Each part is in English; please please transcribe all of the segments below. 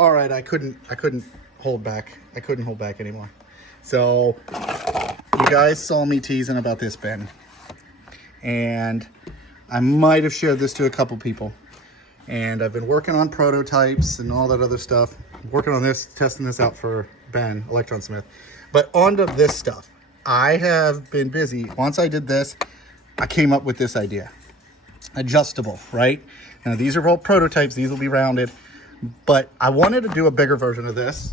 All right, I couldn't hold back. I couldn't hold back anymore. So you guys saw me teasing about this bin, and I might have shared this to a couple people. And I've been working on prototypes and all that other stuff. Working on this, testing this out for Ben, Electron Smith. But onto this stuff. I have been busy. Once I did this, I came up with this idea. Adjustable, right? Now these are all prototypes. These will be rounded. But I wanted to do a bigger version of this.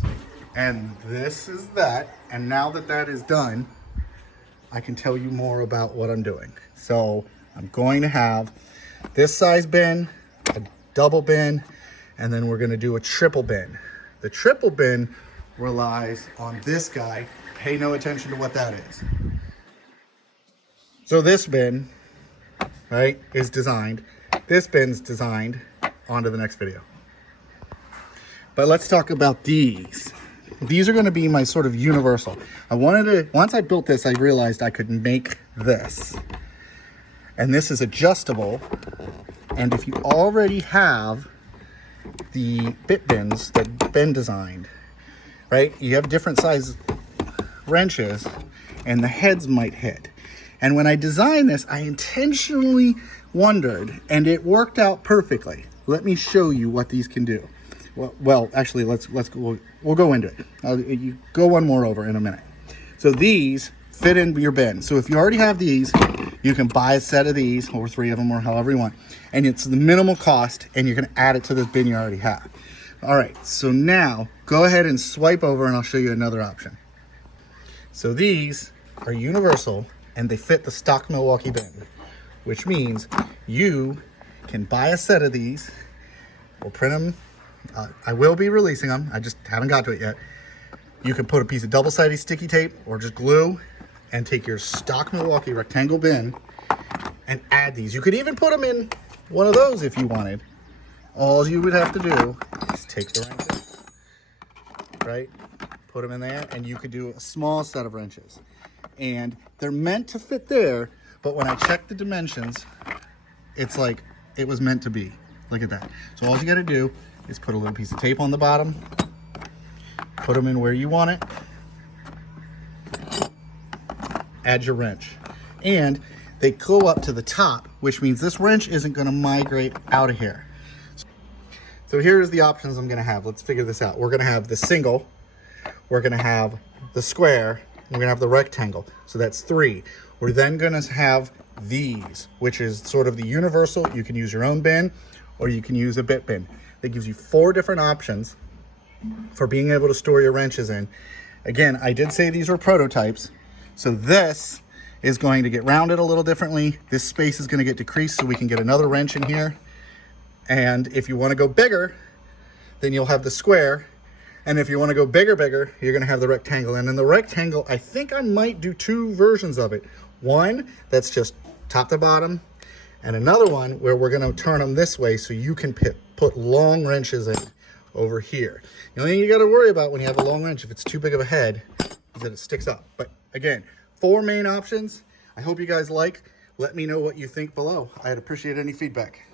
And this is that. And now that that is done, I can tell you more about what I'm doing. So I'm going to have this size bin, a double bin, and then we're going to do a triple bin. The triple bin relies on this guy. Pay no attention to what that is. So this bin, right, is designed. This bin's designed. On to the next video. But let's talk about these. These are going to be my sort of universal. I wanted to, once I built this, I realized I could make this. And this is adjustable. And if you already have the bit bins that Ben designed, right? You have different size wrenches and the heads might hit. And when I designed this, I intentionally wondered, and it worked out perfectly. Let me show you what these can do. Well, actually, we'll go into it. You go one more over in a minute. So these fit in your bin. So if you already have these, you can buy a set of these, or 3 of them, or however you want. And it's the minimal cost, and you're going to add it to this bin you already have. All right, so now go ahead and swipe over, and I'll show you another option. So these are universal, and they fit the stock Milwaukee bin, which means you can buy a set of these. We'll print them. I will be releasing them. I just haven't got to it yet. You can put a piece of double-sided sticky tape or just glue and take your stock Milwaukee rectangle bin and add these. You could even put them in one of those if you wanted. All you would have to do is take the wrenches, right? Put them in there, and you could do a small set of wrenches. And they're meant to fit there, but when I checked the dimensions, it's like it was meant to be. Look at that. So all you got to do is put a little piece of tape on the bottom, put them in where you want it, add your wrench. And they go up to the top, which means this wrench isn't going to migrate out of here. So here's the options I'm going to have. Let's figure this out. We're going to have the single, we're going to have the square, we're going to have the rectangle. So that's 3. We're then going to have these, which is sort of the universal. You can use your own bin, or you can use a bit bin. That gives you 4 different options for being able to store your wrenches in. Again, I did say these were prototypes. So this is going to get rounded a little differently. This space is going to get decreased so we can get another wrench in here. And if you want to go bigger, then you'll have the square. And if you want to go bigger, you're going to have the rectangle. And in the rectangle, I think I might do 2 versions of it. One that's just top to bottom, and another one where we're going to turn them this way so you can put long wrenches in over here. The only thing you got to worry about when you have a long wrench, if it's too big of a head, is that it sticks up. But again, 4 main options. I hope you guys like. Let me know what you think below. I'd appreciate any feedback.